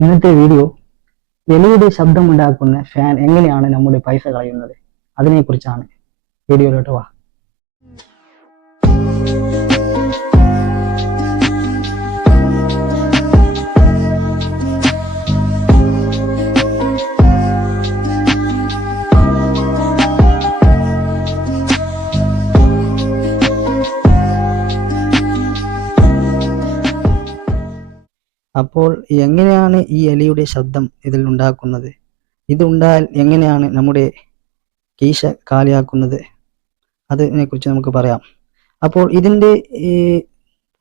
ഇന്നത്തെ video എലിയുടെ ശബ്ദമുണ്ടാക്കുന്ന fan എങ്ങനെയാണ് നമ്മുടെ പൈസ കളയുന്നത്? അതിനെക്കുറിച്ചാണ് വീഡിയോയിലോട്ട് വാ. അപ്പോൾ എങ്ങനെയാണ് ഈ എലിയുടെ ശബ്ദം ഇതിൽ ഉണ്ടാക്കുന്നത്? ഇതുണ്ടായാൽ എങ്ങനെയാണ് നമ്മുടെ കീശ കാലിയാക്കുന്നത്? അതിനെ കുറിച്ച് നമുക്ക് പറയാം. അപ്പോൾ ഇതിന്റെ ഈ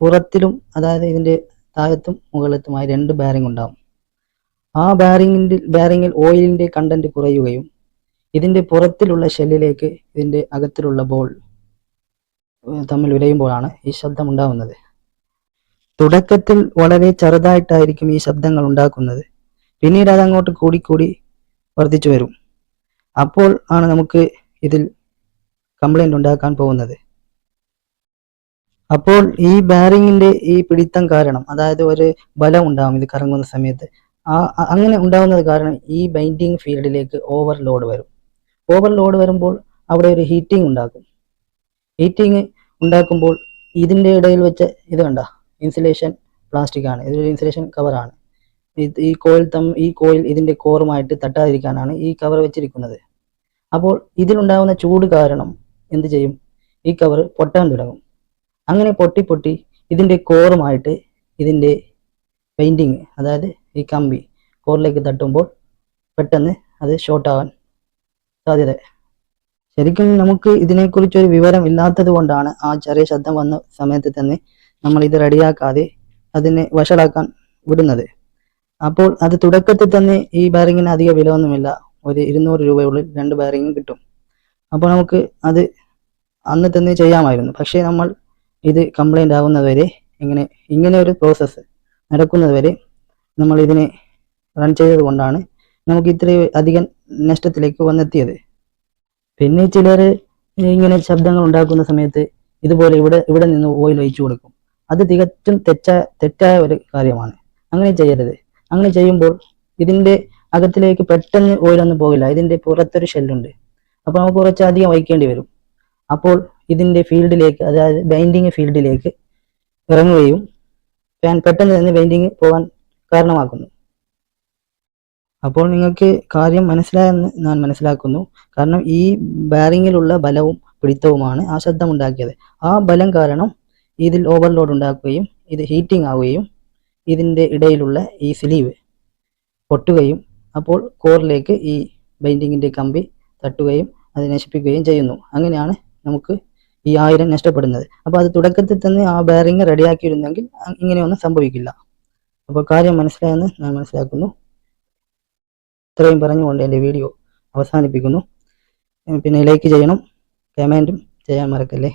പുറത്തിലും അതായത് ഇതിന്റെ താഴത്തും മുകളിലത്തുമായി രണ്ട് ബാരിംഗ് ഉണ്ടാവും. ആ ബാരിങ്ങിന്റെ ബാരിങ്ങിൽ ഓയിലിന്റെ കണ്ടന്റ് കുറയുകയും ഇതിന്റെ പുറത്തിലുള്ള ഷെല്ലിലേക്ക് ഇതിന്റെ അകത്തിലുള്ള ബോൾ തമ്മിൽ ഉരയുമ്പോഴാണ് ഈ ശബ്ദം ഉണ്ടാവുന്നത്. തുടക്കത്തിൽ വളരെ ചെറുതായിട്ടായിരിക്കും ഈ ശബ്ദങ്ങൾ ഉണ്ടാക്കുന്നത്. പിന്നീട് അതങ്ങോട്ട് കൂടിക്കൂടി വർദ്ധിച്ചു വരും. അപ്പോൾ ആണ് നമുക്ക് ഇതിൽ കംപ്ലൈന്റ് ഉണ്ടാക്കാൻ പോകുന്നത്. അപ്പോൾ ഈ ബാരിങ്ങിന്റെ ഈ പിടിത്തം കാരണം അതായത് ഒരു ബലം ഉണ്ടാവും ഇത് കറങ്ങുന്ന സമയത്ത് ആ അങ്ങനെ ഉണ്ടാവുന്നത് കാരണം ഈ ബൈൻഡിങ് ഫീൽഡിലേക്ക് ഓവർലോഡ് വരും. ഓവർലോഡ് വരുമ്പോൾ അവിടെ ഒരു ഹീറ്റിംഗ് ഉണ്ടാക്കും ഹീറ്റിംഗ് ഉണ്ടാക്കുമ്പോൾ ഇതിന്റെ ഇടയിൽ വെച്ച് ഇത് കണ്ട? ഇൻസുലേഷൻ പ്ലാസ്റ്റിക് ആണ്. ഇതൊരു ഇൻസുലേഷൻ കവറാണ് ഈ കോയിൽ തം ഈ കോയിൽ ഇതിന്റെ കോറുമായിട്ട് തട്ടാതിരിക്കാനാണ് ഈ കവർ വെച്ചിരിക്കുന്നത്. അപ്പോൾ ഇതിലുണ്ടാകുന്ന ചൂട് കാരണം എന്ത് ചെയ്യും? ഈ കവർ പൊട്ടാൻ തുടങ്ങും. അങ്ങനെ പൊട്ടി പൊട്ടി ഇതിന്റെ കോറുമായിട്ട് ഇതിന്റെ പെയിന്റിങ് അതായത് ഈ കമ്പി കോറിലേക്ക് തട്ടുമ്പോൾ പെട്ടെന്ന് അത് ഷോർട്ടാവാൻ സാധ്യത. ശരിക്കും നമുക്ക് ഇതിനെക്കുറിച്ചൊരു വിവരം ഇല്ലാത്തത് കൊണ്ടാണ് ആ ചെറിയ ശബ്ദം വന്ന സമയത്ത് തന്നെ നമ്മൾ ഇത് റെഡിയാക്കാതെ അതിനെ വഷളാക്കാൻ വിടുന്നത്. അപ്പോൾ അത് തുടക്കത്തിൽ തന്നെ ഈ ബാറിങ്ങിന് അധിക വില ഒന്നുമില്ല ഒരു ഇരുന്നൂറ് രൂപയുള്ളിൽ രണ്ട് ബാറിങ്ങും കിട്ടും. അപ്പോൾ നമുക്ക് അത് അന്ന് തന്നെ ചെയ്യാമായിരുന്നു. പക്ഷേ നമ്മൾ ഇത് കംപ്ലൈന്റ് ആവുന്നതുവരെ ഇങ്ങനെ ഇങ്ങനെ ഒരു പ്രോസസ്സ് നടക്കുന്നതുവരെ നമ്മൾ ഇതിനെ റൺ ചെയ്തത് കൊണ്ടാണ് നമുക്ക് ഇത്രയും അധികം നഷ്ടത്തിലേക്ക് വന്നെത്തിയത്. പിന്നെ ചിലർ ഇങ്ങനെ ശബ്ദങ്ങൾ ഉണ്ടാക്കുന്ന സമയത്ത് ഇതുപോലെ ഇവിടെ ഇവിടെ നിന്ന് ഓയിൽ ഒഴിച്ചു കൊടുക്കും. അത് തികച്ചും തെറ്റായ തെറ്റായ ഒരു കാര്യമാണ്. അങ്ങനെ ചെയ്യരുത്. അങ്ങനെ ചെയ്യുമ്പോൾ ഇതിന്റെ അകത്തിലേക്ക് പെട്ടെന്ന് ഓയിലൊന്നും പോകില്ല. ഇതിന്റെ പുറത്തൊരു ഷെല്ലുണ്ട്. അപ്പോൾ നമുക്ക് കുറച്ചധികം വഹിക്കേണ്ടി വരും. അപ്പോൾ ഇതിന്റെ ഫീൽഡിലേക്ക് അതായത് ബൈൻഡിങ് ഫീൽഡിലേക്ക് ഇറങ്ങുകയും ഫാൻ പെട്ടെന്ന് തന്നെ ബൈൻഡിങ് പോകാൻ കാരണമാക്കുന്നു അപ്പോൾ നിങ്ങൾക്ക് കാര്യം മനസ്സിലായെന്ന് ഞാൻ മനസ്സിലാക്കുന്നു. കാരണം ഈ ബാരിങ്ങിലുള്ള ബലവും പിടിത്തവുമാണ് ആ ശബ്ദമുണ്ടാക്കിയത് ആ ബലം കാരണം ഇതിൽ ഓവർലോഡ് ഉണ്ടാക്കുകയും ഇത് ഹീറ്റിംഗ് ആവുകയും ഇതിന്റെ ഇടയിലുള്ള ഈ സ്ലീവ് പൊട്ടുകയും അപ്പോൾ കോറിലേക്ക് ഈ ബൈൻഡിങ്ങിന്റെ കമ്പി തട്ടുകയും അത് നശിപ്പിക്കുകയും ചെയ്യുന്നു. അങ്ങനെയാണ് നമുക്ക് ഈ ആയിരം നഷ്ടപ്പെടുന്നത്. അപ്പോൾ അത് തുടക്കത്തിൽ തന്നെ ആ ബെയറിങ് റെഡിയാക്കിയിരുന്നെങ്കിൽ ഇങ്ങനെയൊന്നും സംഭവിക്കില്ല. അപ്പോൾ കാര്യം മനസ്സിലായെന്ന് ഞാൻ മനസ്സിലാക്കുന്നു. ഇത്രയും പറഞ്ഞുകൊണ്ട് എന്റെ വീഡിയോ അവസാനിപ്പിക്കുന്നു. പിന്നെ ലൈക്ക് ചെയ്യണം കമന്റും ചെയ്യാൻ മറക്കല്ലേ?